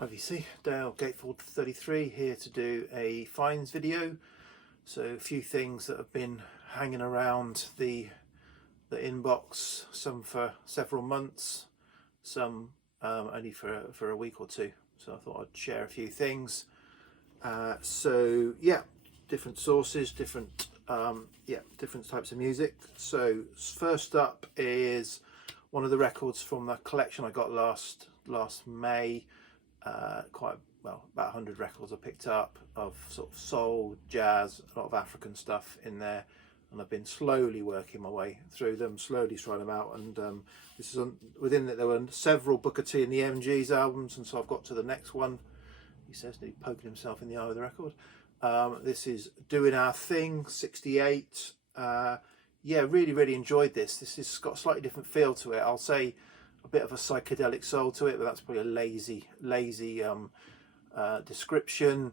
Hi VC, Dale Gatefold 33 here to do a finds video. So a few things that have been hanging around the inbox, some for several months, some only for a week or two. So I thought I'd share a few things. So yeah, different sources, different types of music. So first up is one of the records from the collection I got last May. Quite well, about 100 records I picked up of sort of soul, jazz, a lot of African stuff in there, and I've been slowly working my way through them, slowly trying them out. And this is within that there were several Booker T and the MG's albums, and so I've got to the next one. He says that he's poking himself in the eye with the record. This is Doing Our Thing, 68. Yeah, really enjoyed this. This has got a slightly different feel to it. I'll say a bit of a psychedelic soul to it, but that's probably a lazy description.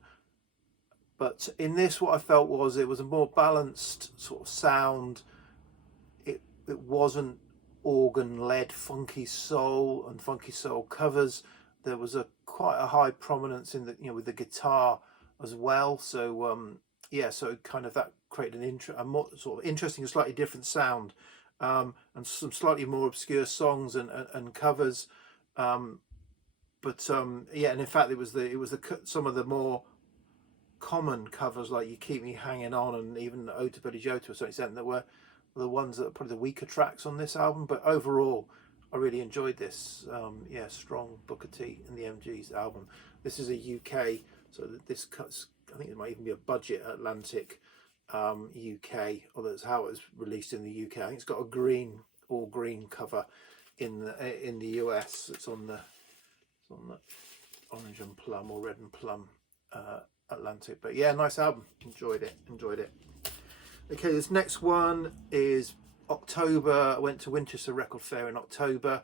But in this, what I felt was it was a more balanced sort of sound. It wasn't organ-led funky soul and funky soul covers. There was quite a high prominence in the with the guitar as well. So yeah, so kind of that created a more sort of interesting, slightly different sound. And some slightly more obscure songs and covers, yeah, and in fact it was some of the more common covers, like You Keep Me Hanging On and even Ode to Billy Joe to a certain extent, that were the ones that are probably the weaker tracks on this album. But overall, I really enjoyed this. Yeah, strong Booker T and the MG's album. This is a UK, so this cuts. I think it might even be a budget Atlantic. UK, or that's how it was released in the UK. I think it's got a all green cover in the US. It's on the orange and plum or red and plum Atlantic. But yeah, nice album. Enjoyed it. Okay, this next one is October. I went to Winchester Record Fair in October,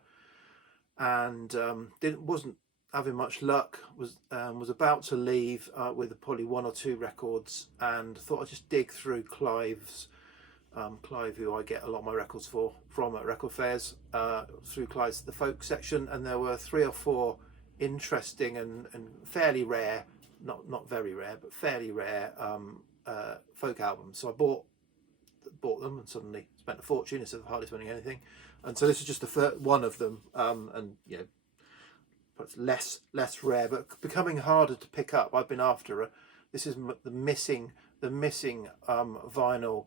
and wasn't having much luck. Was about to leave with probably one or two records, and thought I'd just dig through Clive's. Clive, who I get a lot of my records from at record fairs, through Clive's the folk section, and there were 3 or 4 interesting and fairly rare, not very rare, but fairly rare folk albums. So I bought them and suddenly spent a fortune instead of hardly spending anything. And so this is just the first one of them, and less rare, but becoming harder to pick up. I've been after this is the missing vinyl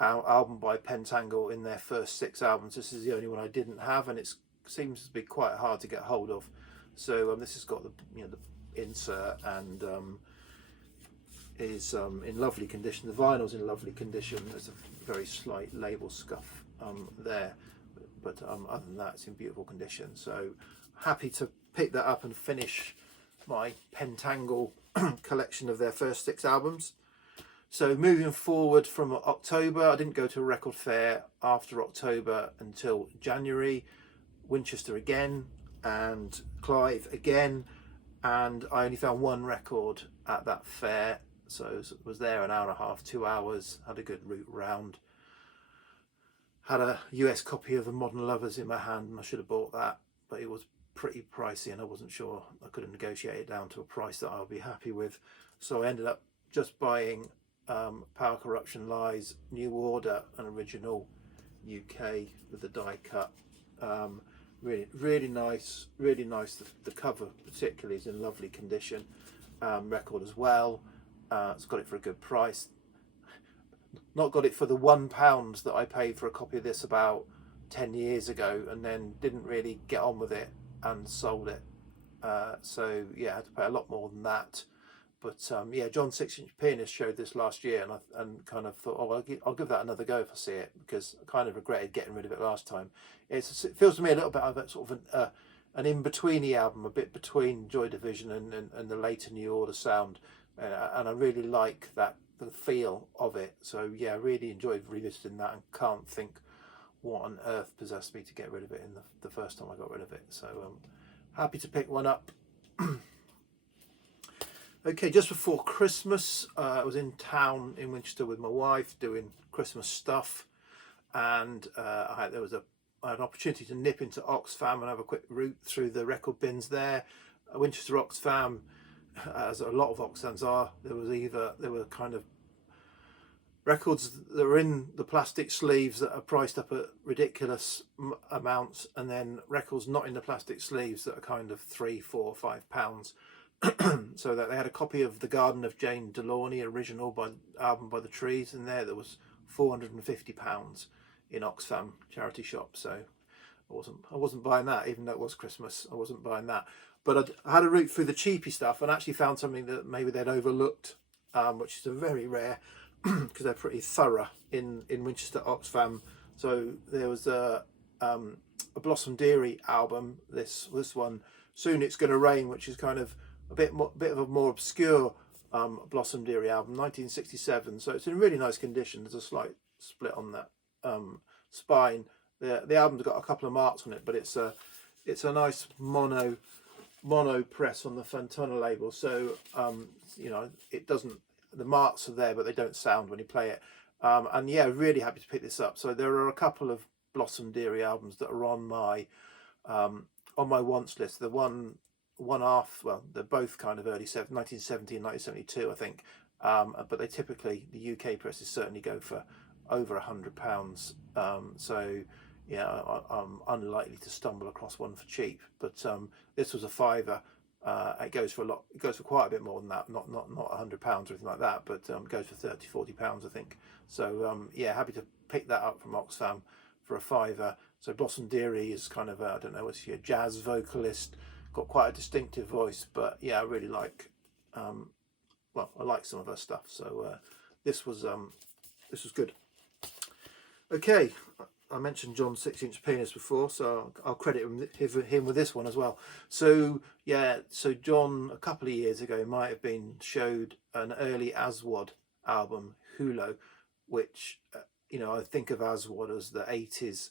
album by Pentangle in their first 6 albums. This is the only one I didn't have, and it seems to be quite hard to get hold of. So this has got the insert, and is in lovely condition. The vinyl's in lovely condition. There's a very slight label scuff there, but other than that, it's in beautiful condition. So happy to pick that up and finish my Pentangle collection of their first 6 albums. So moving forward from October, I didn't go to a record fair after October until January. Winchester again, and Clive again, and I only found one record at that fair. So I was there an hour and a half, 2 hours, had a good route round. Had a US copy of The Modern Lovers in my hand, and I should have bought that, but it was pretty pricey and I wasn't sure I could have negotiated it down to a price that I'll be happy with. So I ended up just buying Power Corruption Lies New Order, an original UK with the die cut. Really nice. The cover particularly is in lovely condition. Record as well. It's got it for a good price. Not got it for the £1 that I paid for a copy of this about 10 years ago, and then didn't really get on with it and sold it. So yeah, I had to pay a lot more than that. But yeah, John 6-inch Pianist showed this last year, and kind of thought, oh, I'll give that another go if I see it, because I kind of regretted getting rid of it last time. It feels to me a little bit of a sort of an in-betweeny album, a bit between Joy Division and the later New Order sound, and I really like the feel of it. So yeah, I really enjoyed revisiting that, and can't think what on earth possessed me to get rid of it in the first time I got rid of it. So happy to pick one up. Okay, just before Christmas, I was in town in Winchester with my wife doing Christmas stuff, and I had an opportunity to nip into Oxfam and have a quick route through the record bins there. Winchester Oxfam, as a lot of Oxfams are, there were kind of records that are in the plastic sleeves that are priced up at ridiculous amounts, and then records not in the plastic sleeves that are kind of £3, £4, £5. So that they had a copy of The Garden of Jane Delaunay, original album by the Trees, and there was £450 in Oxfam charity shop. So I wasn't buying that, even though it was Christmas. I wasn't buying that, but I had a route through the cheapy stuff and actually found something that maybe they'd overlooked, which is a very rare, because they're pretty thorough in Winchester Oxfam. So there was a Blossom Dearie album. This one, Soon It's Gonna Rain, which is kind of a bit of a more obscure Blossom Dearie album, 1967. So it's in really nice condition. There's a slight split on that spine. The album's got a couple of marks on it, but it's a nice mono press on the Fantana label. So it doesn't. The marks are there, but they don't sound when you play it. And yeah, really happy to pick this up. So there are a couple of Blossom Dearie albums that are on my wants list. The one half, well, they're both kind of early 1970 and 1972, I think. But they typically, the UK presses certainly go for over £100. So yeah, I'm unlikely to stumble across one for cheap. But this was a £5. It goes for a lot. It goes for quite a bit more than that. Not £100 or anything like that, but it goes for £30-40, I think. So yeah, happy to pick that up from Oxfam for a £5. So Blossom Dearie is kind of I don't know, what's she, a jazz vocalist, got quite a distinctive voice, but yeah, I really like. Well, I like some of her stuff. So this was good. Okay. I mentioned John's 6-inch penis before, so I'll credit him with this one as well. So yeah, so John a couple of years ago might have been showed an early Aswad album, Hulo, which I think of Aswad as the 80s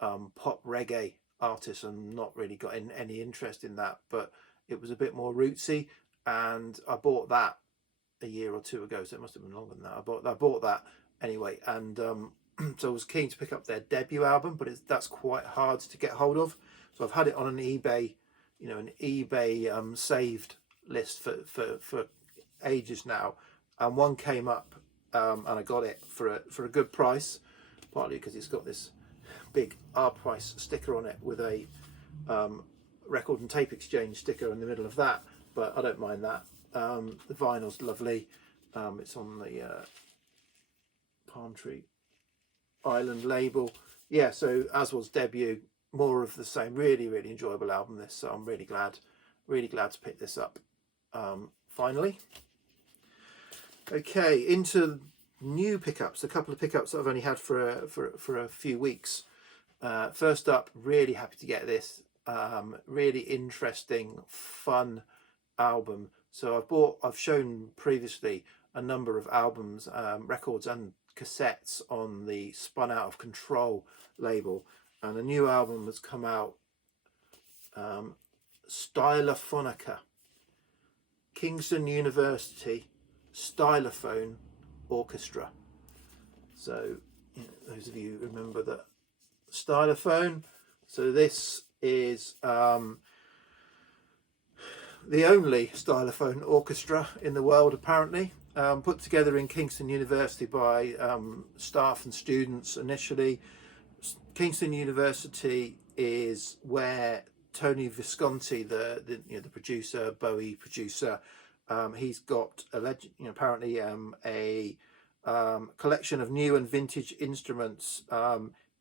pop reggae artist, and not really got any interest in that, but it was a bit more rootsy, and I bought that a year or two ago, so it must have been longer than that. I bought that anyway, and so I was keen to pick up their debut album, but that's quite hard to get hold of. So I've had it on an eBay, saved list for ages now, and one came up, and I got it for a good price, partly because it's got this big R price sticker on it with a record and tape exchange sticker in the middle of that, but I don't mind that. The vinyl's lovely. It's on the Palm Tree Island label. Yeah, so Aswell's debut, more of the same. Really enjoyable album this, so I'm really glad to pick this up finally. Okay, into new pickups, a couple of pickups that I've only had for a few weeks. First up, really happy to get this really interesting, fun album. So I've shown previously a number of albums, records and cassettes on the Spun Out of Control label, and a new album has come out, Stylophonica, Kingston University Stylophone Orchestra. So those of you who remember that stylophone, so this is the only stylophone orchestra in the world, apparently, put together in Kingston University by staff and students initially. Kingston University is where Tony Visconti, the producer, Bowie producer, he's got apparently a collection of new and vintage instruments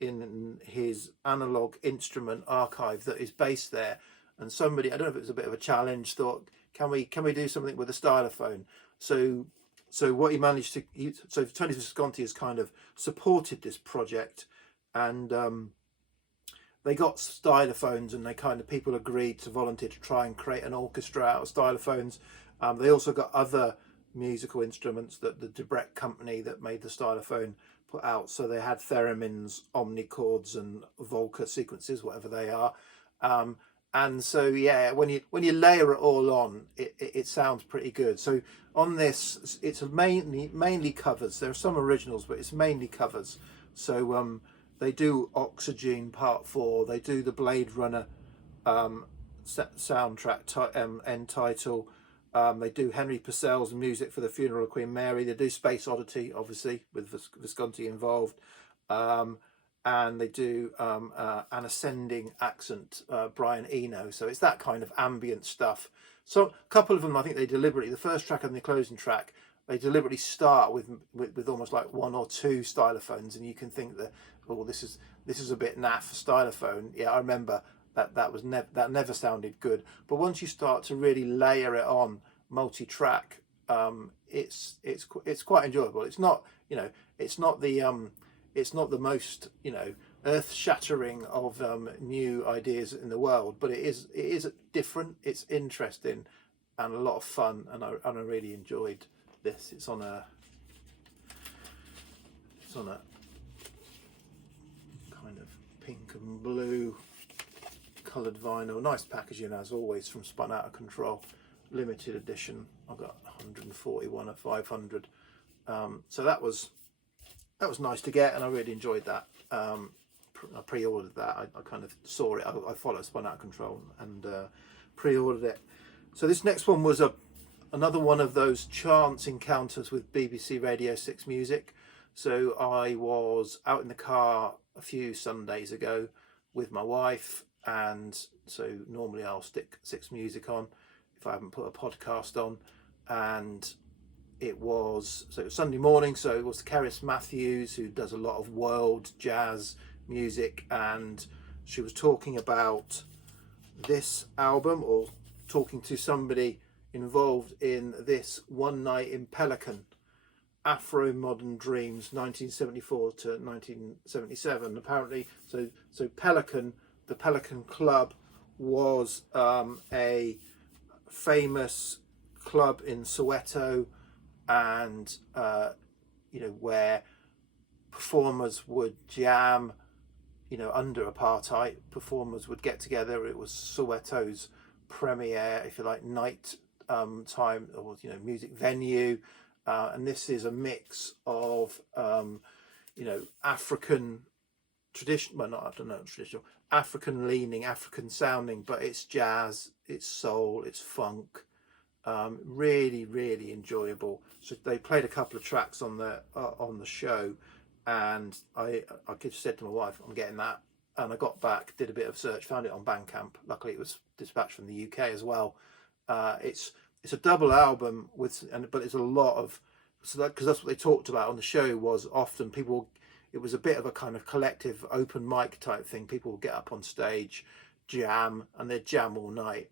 in his analog instrument archive that is based there. And somebody, I don't know if it was a bit of a challenge, thought, can we do something with a stylophone? So what he managed to, so Tony Visconti has kind of supported this project, and they got stylophones, and people agreed to volunteer to try and create an orchestra out of stylophones. They also got other musical instruments that the Debrett company that made the stylophone put out. So they had theremins, omnichords, and Volca sequences, whatever they are. And so yeah, when you layer it all on, it sounds pretty good. So on this, it's mainly covers. There are some originals, but it's mainly covers. So they do Oxygen Part 4. They do the Blade Runner soundtrack end title. They do Henry Purcell's music for the funeral of Queen Mary. They do Space Oddity, obviously, with Visconti involved. And they do an ascending accent, Brian Eno. So it's that kind of ambient stuff. So a couple of them, I think they deliberately, the first track and the closing track, they deliberately start with almost like one or two stylophones, and you can think that, oh, this is a bit naff stylophone. Yeah, I remember that never sounded good. But once you start to really layer it on multi-track, it's quite enjoyable. It's not, you know, it's not the most, you know, earth-shattering of new ideas in the world, but it is different. It's interesting and a lot of fun, and I really enjoyed this. It's on a kind of pink and blue coloured vinyl. Nice packaging as always from Spun Out of Control, limited edition. I got 141 of 500. So that was nice to get, and I really enjoyed that. I pre-ordered that. I kind of saw it. I follow Spun Out of Control and pre-ordered it. So this next one was another one of those chance encounters with BBC Radio 6 Music. So I was out in the car a few Sundays ago with my wife, and so normally I'll stick 6 Music on if I haven't put a podcast on, and it was Sunday morning, so it was Cerys Matthews, who does a lot of world jazz music, and she was talking about this album, or talking to somebody involved in this, One Night in Pelican, Afro Modern Dreams 1974 to 1977. Apparently, so Pelican, the Pelican Club, was a famous club in Soweto, and you know, where performers would jam, you know, under apartheid. Performers would get together. It was Soweto's premier, if you like, night time, or, you know, music venue. And this is a mix of you know, African tradition, well, not, I don't know, traditional, African leaning, African sounding, but it's jazz, it's soul, it's funk. Really, really enjoyable. So they played a couple of tracks on the show, and I just said to my wife, I'm getting that. And I got back, did a bit of search, found it on Bandcamp. Luckily, it was dispatched from the UK as well. It's a double album but it's a lot of, because that's what they talked about on the show, was often people, it was a bit of a kind of collective open mic type thing. People would get up on stage, jam, and they'd jam all night.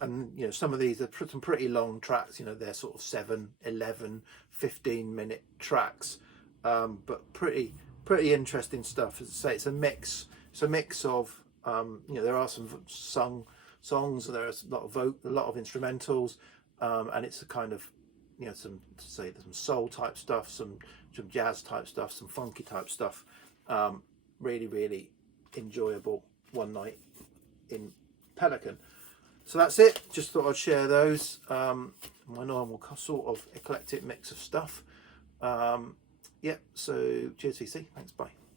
And, you know, some of these are some pretty long tracks, you know, they're sort of 7, 11, 15-minute tracks, but pretty interesting stuff. As I say, it's a mix of, you know, there are some sung songs, there's a lot of instrumentals, and it's a kind of, you know, some soul type stuff, some jazz type stuff, some funky type stuff. Really, really enjoyable One Night in Pelican. So that's it. Just thought I'd share those. My normal sort of eclectic mix of stuff. Yeah, so cheers, VC. Thanks, bye.